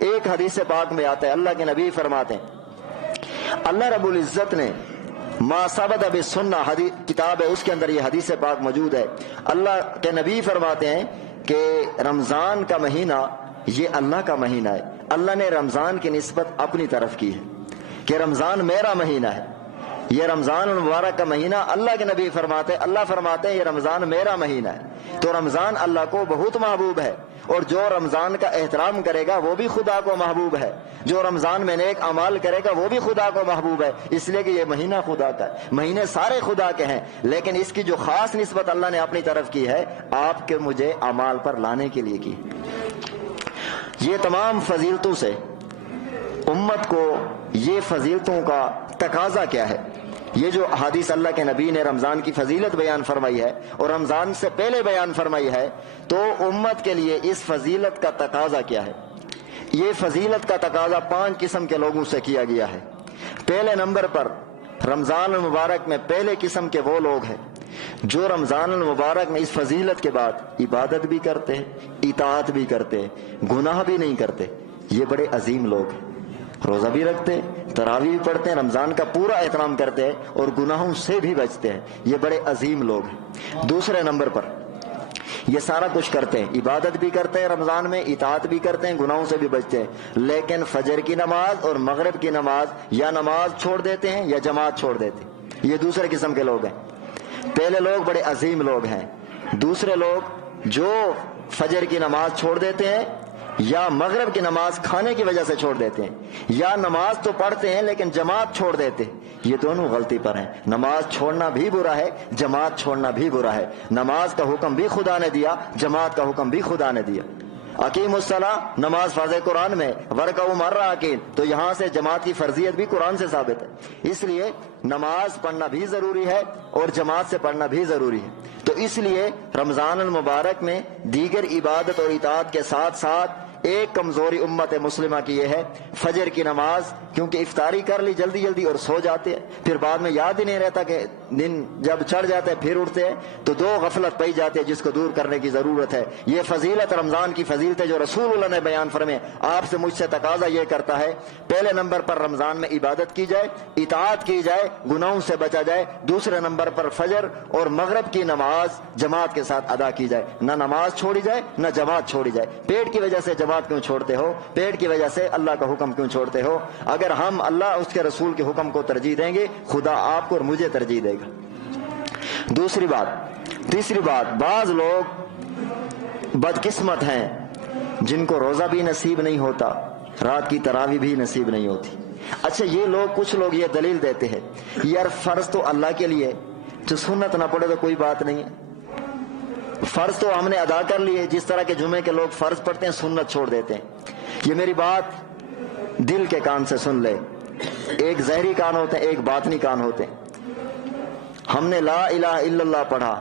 ایک حدیث پاک میں آتا ہے، اللہ کے نبی فرماتے ہیں، اللہ رب العزت نے ما ثبت بالسنہ کتاب ہے، اس کے اندر یہ حدیث پاک موجود ہے، اللہ کے نبی فرماتے ہیں کہ رمضان کا مہینہ یہ اللہ کا مہینہ ہے، اللہ نے رمضان کی نسبت اپنی طرف کی ہے کہ رمضان میرا مہینہ ہے، یہ رمضان المبارک کا مہینہ اللہ کے نبی فرماتے ہیں، اللہ فرماتے ہیں یہ رمضان میرا مہینہ ہے، تو رمضان اللہ کو بہت محبوب ہے، اور جو رمضان کا احترام کرے گا وہ بھی خدا کو محبوب ہے، جو رمضان میں نیک اعمال کرے گا وہ بھی خدا کو محبوب ہے، اس لیے کہ یہ مہینہ خدا کا ہے، مہینے سارے خدا کے ہیں، لیکن اس کی جو خاص نسبت اللہ نے اپنی طرف کی ہے آپ کے مجھے اعمال پر لانے کے لیے کی۔ یہ تمام فضیلتوں سے امت کو یہ فضیلتوں کا تقاضا کیا ہے؟ یہ جو حدیث اللہ کے نبی نے رمضان کی فضیلت بیان فرمائی ہے اور رمضان سے پہلے بیان فرمائی ہے، تو امت کے لیے اس فضیلت کا تقاضا کیا ہے؟ یہ فضیلت کا تقاضا 5 قسم کے لوگوں سے کیا گیا ہے۔ پہلے نمبر پر رمضان المبارک میں پہلے قسم کے وہ لوگ ہیں جو رمضان المبارک میں اس فضیلت کے بعد عبادت بھی کرتے ہیں، اطاعت بھی کرتے ہیں، گناہ بھی نہیں کرتے۔ یہ بڑے عظیم لوگ ہیں، روزہ بھی رکھتے ہیں، تراویح بھی پڑھتے ہیں، رمضان کا پورا احترام کرتے ہیں اور گناہوں سے بھی بچتے ہیں، یہ بڑے عظیم لوگ ہیں۔ دوسرے نمبر پر یہ سارا کچھ کرتے ہیں، عبادت بھی کرتے ہیں رمضان میں، اطاعت بھی کرتے ہیں، گناہوں سے بھی بچتے ہیں، لیکن فجر کی نماز اور مغرب کی نماز یا نماز چھوڑ دیتے ہیں یا جماعت چھوڑ دیتے ہیں۔ یہ دوسرے قسم کے لوگ ہیں۔ پہلے لوگ بڑے عظیم لوگ ہیں، دوسرے لوگ جو فجر کی نماز چھوڑ دیتے ہیں یا مغرب کی نماز کھانے کی وجہ سے چھوڑ دیتے ہیں، یا نماز تو پڑھتے ہیں لیکن جماعت چھوڑ دیتے ہیں، یہ دونوں غلطی پر ہیں۔ نماز چھوڑنا بھی برا ہے، جماعت چھوڑنا بھی برا ہے۔ نماز کا حکم بھی خدا نے دیا، جماعت کا حکم بھی خدا نے دیا۔ اقیم الصلاۃ نماز فرض قرآن میں، ورکعوا مع الراکعین، تو یہاں سے جماعت کی فرضیت بھی قرآن سے ثابت ہے، اس لیے نماز پڑھنا بھی ضروری ہے اور جماعت سے پڑھنا بھی ضروری ہے۔ تو اس لیے رمضان المبارک میں دیگر عبادت اور اطاعت کے ساتھ ساتھ ایک کمزوری امت مسلمہ کی یہ ہے، فجر کی نماز کیونکہ افطاری کر لی جلدی جلدی اور سو جاتے ہیں، پھر بعد میں یاد ہی نہیں رہتا کہ دن جب چڑھ جاتے ہیں پھر اٹھتے ہیں، تو دو غفلت پائی جاتی ہے جس کو دور کرنے کی ضرورت ہے۔ یہ فضیلت رمضان کی فضیلت ہے جو رسول اللہ نے بیان فرمائے، آپ سے مجھ سے تقاضا یہ کرتا ہے پہلے نمبر پر رمضان میں عبادت کی جائے، اطاعت کی جائے، گناہوں سے بچا جائے، دوسرے نمبر پر فجر اور مغرب کی نماز جماعت کے ساتھ ادا کی جائے، نہ نماز چھوڑی جائے نہ جماعت چھوڑی جائے۔ پیٹ کی وجہ سے جماعت کیوں چھوڑتے ہو؟ پیٹ کی وجہ سے اللہ کا حکم کیوں چھوڑتے ہو؟ اگر ہم اللہ اس کے رسول کے حکم کو ترجیح دیں گے، خدا آپ کو اور مجھے ترجیح دے گا۔ تیسری بات، بعض لوگ بدقسمت ہیں جن کو روزہ بھی نصیب نہیں ہوتا، رات کی تراویح بھی نصیب نہیں ہوتی۔ اچھا، یہ لوگ کچھ لوگ یہ دلیل دیتے ہیں یار فرض تو اللہ کے لیے، جو سنت نہ پڑے تو کوئی بات نہیں ہے، فرض تو ہم نے ادا کر لیے، جس طرح کے جمعے کے لوگ فرض پڑھتے ہیں سنت چھوڑ دیتے ہیں۔ یہ میری بات دل کے کان سے سن لے، ایک ظاہری کان ہوتے ہیں، ایک باطنی کان ہوتے ہیں۔ ہم نے لا الہ الا اللہ پڑھا،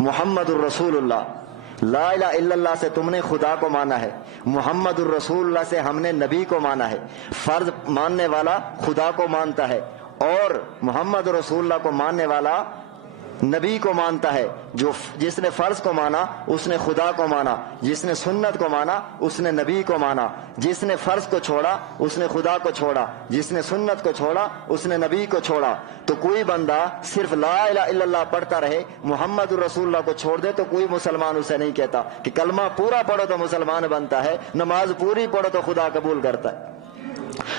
محمد الرسول اللہ، لا الہ الا اللہ سے تم نے خدا کو مانا ہے، محمد الرسول اللہ سے ہم نے نبی کو مانا ہے۔ فرض ماننے والا خدا کو مانتا ہے اور محمد رسول اللہ کو ماننے والا نبی کو مانتا ہے۔ جس نے فرض کو مانا اس نے خدا کو مانا، جس نے سنت کو مانا اس نے نبی کو مانا، جس نے فرض کو چھوڑا اس نے خدا کو چھوڑا، جس نے سنت کو چھوڑا اس نے نبی کو چھوڑا۔ تو کوئی بندہ صرف لا الہ الا اللہ پڑھتا رہے، محمد رسول اللہ کو چھوڑ دے تو کوئی مسلمان اسے نہیں کہتا کہ کلمہ پورا پڑھو تو مسلمان بنتا ہے، نماز پوری پڑھو تو خدا قبول کرتا ہے۔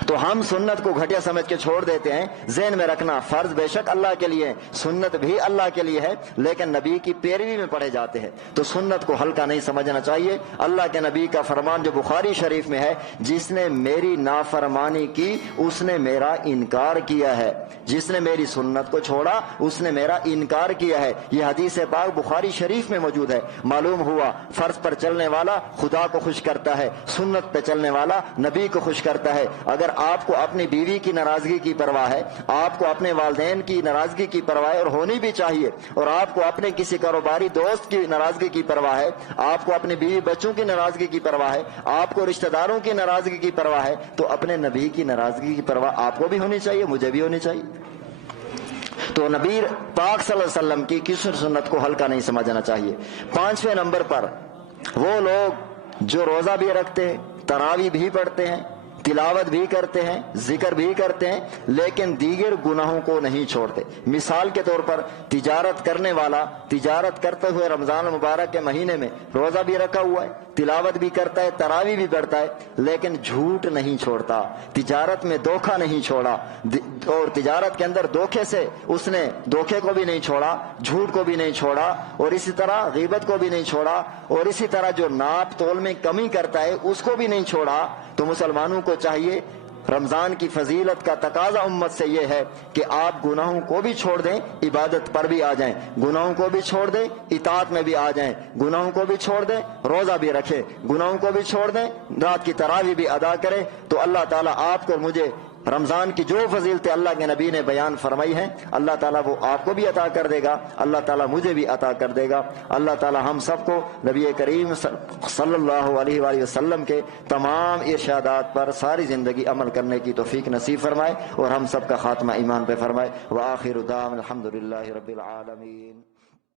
تو ہم سنت کو گھٹیا سمجھ کے چھوڑ دیتے ہیں۔ ذہن میں رکھنا، فرض بے شک اللہ کے لیے، سنت بھی اللہ کے لیے ہے، لیکن نبی کی پیروی میں پڑھے جاتے ہیں، تو سنت کو ہلکا نہیں سمجھنا چاہیے۔ اللہ کے نبی کا فرمان جو بخاری شریف میں ہے، جس نے میری نافرمانی کی اس نے میرا انکار کیا ہے، جس نے میری سنت کو چھوڑا اس نے میرا انکار کیا ہے۔ یہ حدیث پاک بخاری شریف میں موجود ہے۔ معلوم ہوا فرض پر چلنے والا خدا کو خوش کرتا ہے، سنت پہ چلنے والا نبی کو خوش کرتا ہے۔ اگر آپ کو اپنی بیوی کی ناراضگی کی پرواہ ہے، آپ کو اپنے والدین کی ناراضگی کی پرواہ ہے اور ہونی بھی چاہیے، اور آپ کو اپنے کسی کاروباری دوست کی ناراضگی کی پرواہ ہے، آپ کو اپنے بیوی بچوں کی ناراضگی کی پرواہ ہے، آپ کو رشتہ داروں کی ناراضگی کی پرواہ ہے، تو اپنے نبی کی ناراضگی کی پرواہ آپ کو بھی ہونی چاہیے، مجھے بھی ہونی چاہیے۔ تو نبی پاک صلی اللہ علیہ وسلم کی کسی سنت کو ہلکا نہیں سمجھنا چاہیے۔ 5ویں نمبر پر وہ لوگ جو روزہ بھی رکھتے ہیں، تراوی بھی پڑھتے ہیں، تلاوت بھی کرتے ہیں، ذکر بھی کرتے ہیں، لیکن دیگر گناہوں کو نہیں چھوڑتے۔ مثال کے طور پر تجارت کرنے والا تجارت کرتے ہوئے رمضان المبارک کے مہینے میں روزہ بھی رکھا ہوا ہے، تلاوت بھی کرتا ہے، تراوی بھی پڑھتا ہے، لیکن جھوٹ نہیں چھوڑتا، تجارت میں دھوکہ نہیں چھوڑا، اور تجارت کے اندر دھوکے سے اس نے دھوکے کو بھی نہیں چھوڑا، جھوٹ کو بھی نہیں چھوڑا، اور اسی طرح غیبت کو بھی نہیں چھوڑا، اور اسی طرح جو ناپ تول میں کمی کرتا ہے اس کو بھی نہیں چھوڑا۔ تو مسلمانوں کو چاہیے، رمضان کی فضیلت کا تقاضا امت سے یہ ہے کہ آپ گناہوں کو بھی چھوڑ دیں، عبادت پر بھی آ جائیں، گناہوں کو بھی چھوڑ دیں، اطاعت میں بھی آ جائیں، گناہوں کو بھی چھوڑ دیں، روزہ بھی رکھیں، گناہوں کو بھی چھوڑ دیں، رات کی تراویح بھی ادا کریں۔ تو اللہ تعالیٰ آپ کو اور مجھے رمضان کی جو فضیلتیں اللہ کے نبی نے بیان فرمائی ہیں، اللہ تعالیٰ وہ آپ کو بھی عطا کر دے گا، اللہ تعالیٰ مجھے بھی عطا کر دے گا۔ اللہ تعالیٰ ہم سب کو نبی کریم صلی اللہ علیہ وآلہ وسلم کے تمام ارشادات پر ساری زندگی عمل کرنے کی توفیق نصیب فرمائے، اور ہم سب کا خاتمہ ایمان پہ فرمائے۔ وآخر دعوانا الحمدللہ رب العالمین۔